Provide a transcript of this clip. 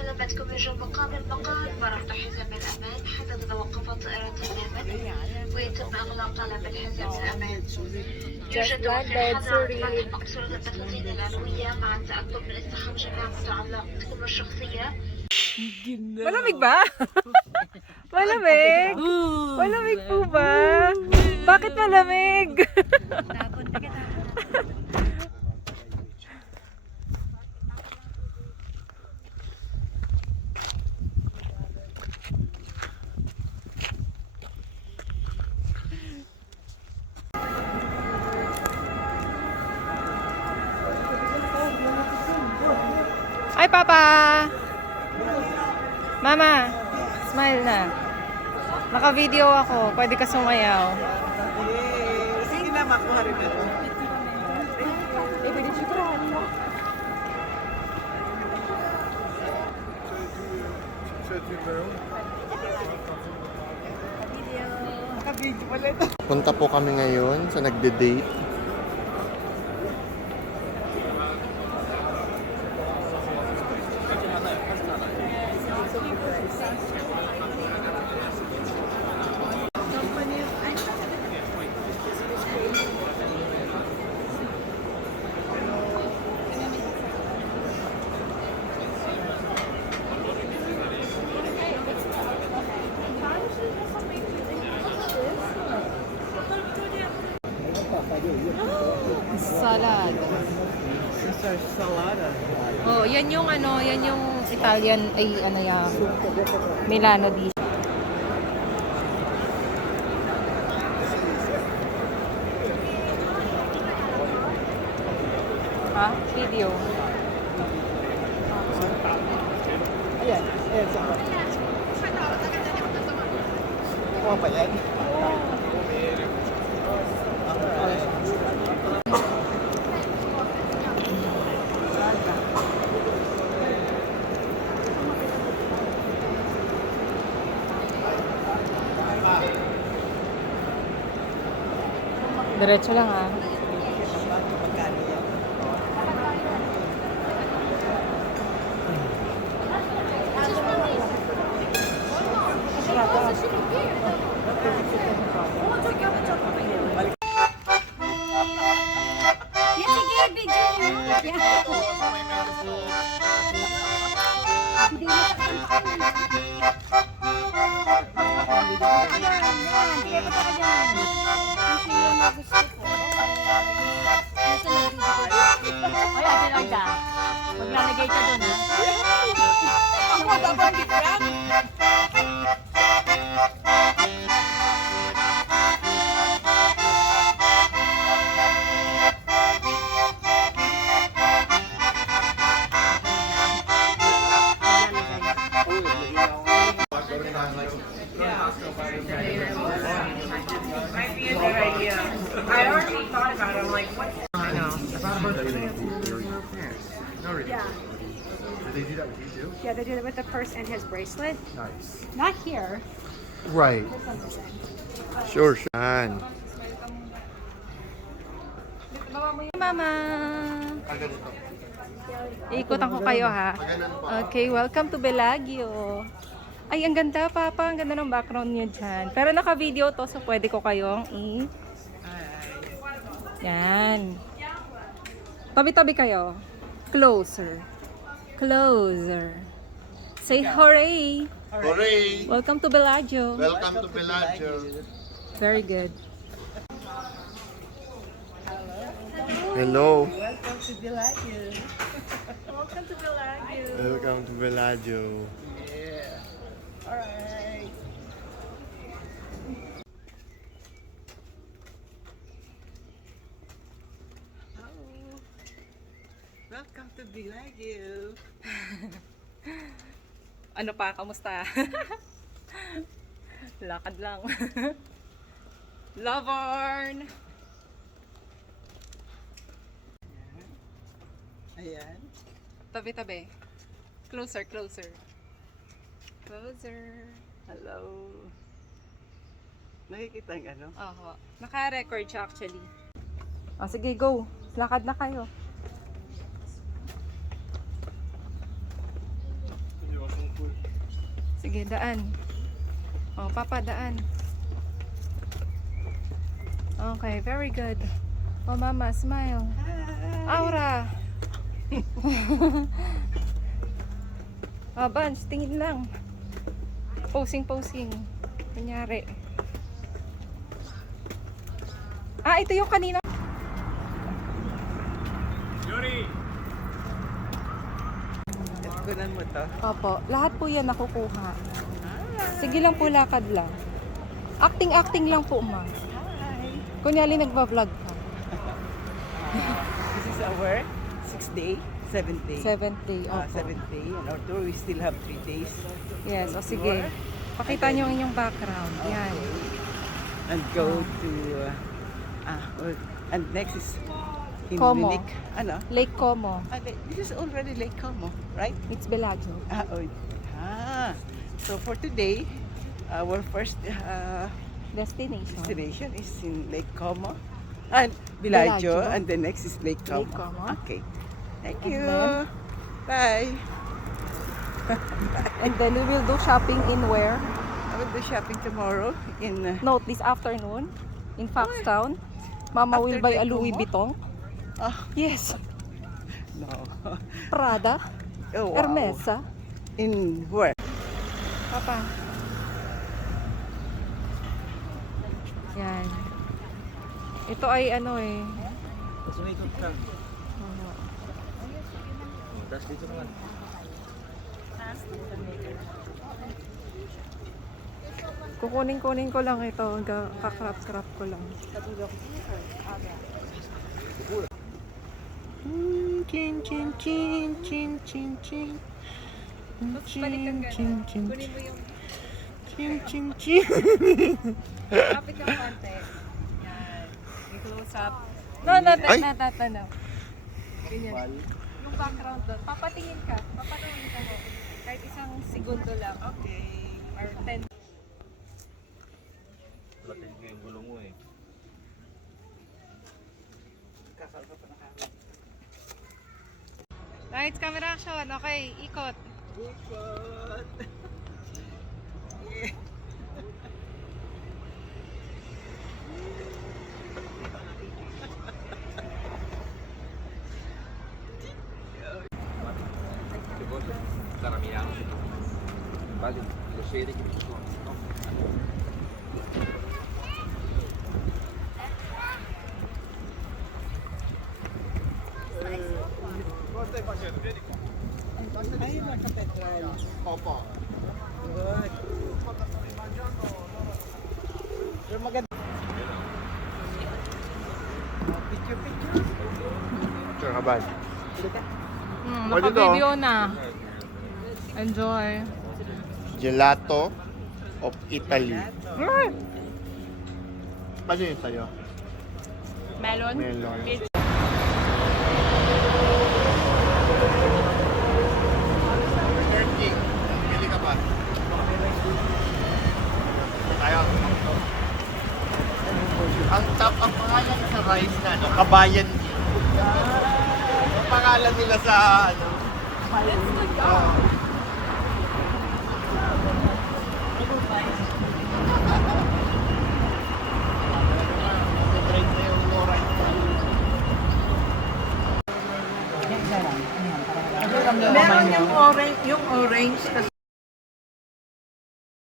سلامتكم يجب مقام المقر وربط حزام الأمان حتى تتوقف الطائرة تماما ويتم إغلاق قلم الحزام الأمان. يوجد وسيلة حظر على إطلاق المقصورة البطاطين العلوية مع التأكد من استخدام جميع متعلقاتكم الشخصية. Malamig ba? Malamig? Malamig po ba? Bakit malamig? Ay, Papa! Mama, smile na. Naka-video ako. Pwede ka sumayaw. Sige na, makuha rin ito. Naka-video pala ito. Punta po kami ngayon sa nagde-date. Salad. Caesar salada. Oh, yan yung yan yung Italian ay yan, Milano dish. Ha? Video. Ayan, ayan sa Kuha pa yan? Diretso lang ah. Magkano yan? Maglalagay ka doon ha. Ako, dapat yan. I already thought about it. I'm like, what? I know. Yeah. Did they do that with you too? Yeah, they did it with the purse and his bracelet. Nice. Not here. Right. This one's the same. Sure, sure. Mama! Ikutan ko kayo ha. Okay, welcome to Bellagio. Ay, ang ganda, Papa. Ang ganda ng background niyo dyan. Pero naka-video to, so pwede ko kayong Yan. Tabi-tabi kayo. Closer. Closer. Say hooray! Hooray! Welcome to Bellagio. Welcome to Bellagio. Very good. Hello. Welcome to Bellagio. Welcome to Bellagio. Welcome to Bellagio. Yeah. Alright. Welcome to Bellagio. Ano pa? Kamusta? Lakad lang. Lovorn! Ayan. Tabi-tabi. Closer, closer. Closer. Hello. Nakikita ang ano? Oho. Naka-record siya actually. O sige, go. Lakad na kayo. Sige, daan. Oh, Papa, daan. Okay, very good. Oh, Mama, smile. Aura. Oh, Bans, tingin lang. Posing. Kunyari. Ah, ito yung kanina. Kunan mo to. Opo, lahat po yan nakukuha. Sige lang po, lakad lang. Acting lang po, ma. Kunyali nagba-vlog ka. This is our 6th day, 7th day. 7th day, opo. 7th day. And our tour, we still have 3 days. Yes, o sige. Pakita nyo ang inyong background. Yan. And go to, and next is in Como. Munich. Ano? Lake Como. This is already Lake Como, right? It's Bellagio. So for today, our first Destination. destination is in Lake Como and Bellagio, Bellagio. and the next is Lake Como. Lake Como. Okay. Thank And you. then? Bye. And then we will do shopping in where? I will do shopping tomorrow in Note, this afternoon in Foxtown. Mama will After buy a Lake Louis Como? Vuitton. Ah. Yes. no. Prada. Oh, wow. Hermesa. In where? Papa. Yan. Ito ay ano eh. Kukunin ko lang ito. Kakrap-krap ko lang. Chin, chin, chin, chin, chin, chin. Balikan ka na. Kunin mo yung Chin, chin, chin. kapit ng konti. Yan. I-close up. No. Ay! No. Ganyan. Yung background doon. Papatingin ka mo. Kahit isang segundo lang. Okay. Or 10. Lights, camera action. Okay, ikot. Ayun ang katedral. Opo. Good. Pero maganda. Picture. Sure ka ba? Pwede to. Naka-video na. Enjoy. Gelato of Italy. Ano yun sa'yo? Melon. Melon. Burger King. Pili ka ba? Tayo. Ang pangalan sa rice na ano, Kabayan King. Ang pangalan nila sa ano. Oo. Meron yung orange kasi